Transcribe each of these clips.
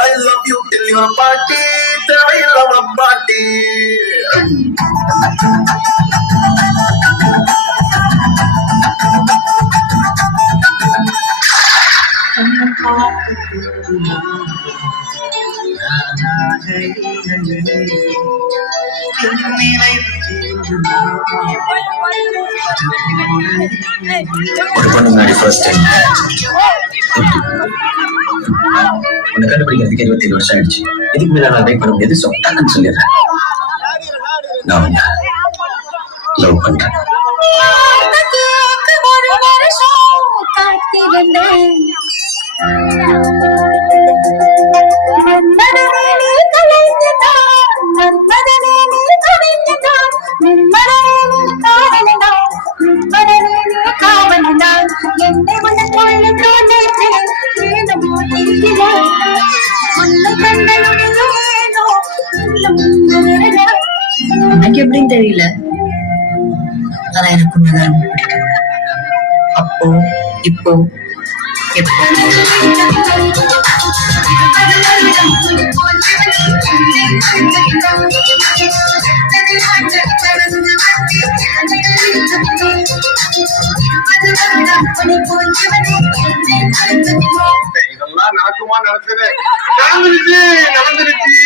I love you till your party, I love a party. ஒரு பொண்ணு முன்னாடி first time உன்னை கண்டுபிடிக்கிறதுக்கு 27 வருஷம் ஆயிடுச்சு. இதுக்கு மேல நான் வெயிட் பண்ண முடியாது. டக்குன்னு சொல்லிடுறேன், நான் உன்னை லவ் பண்றேன். எனக்கு எப்படின்னு தெரியல, ஆனா எனக்கு உண்மைதான் ரொம்ப பிடிக்கும். அப்போ இப்போ எப்போ இதெல்லாம் நடக்குமா? நடக்குது, நடந்துருச்சு நடந்துருச்சு.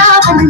காதல்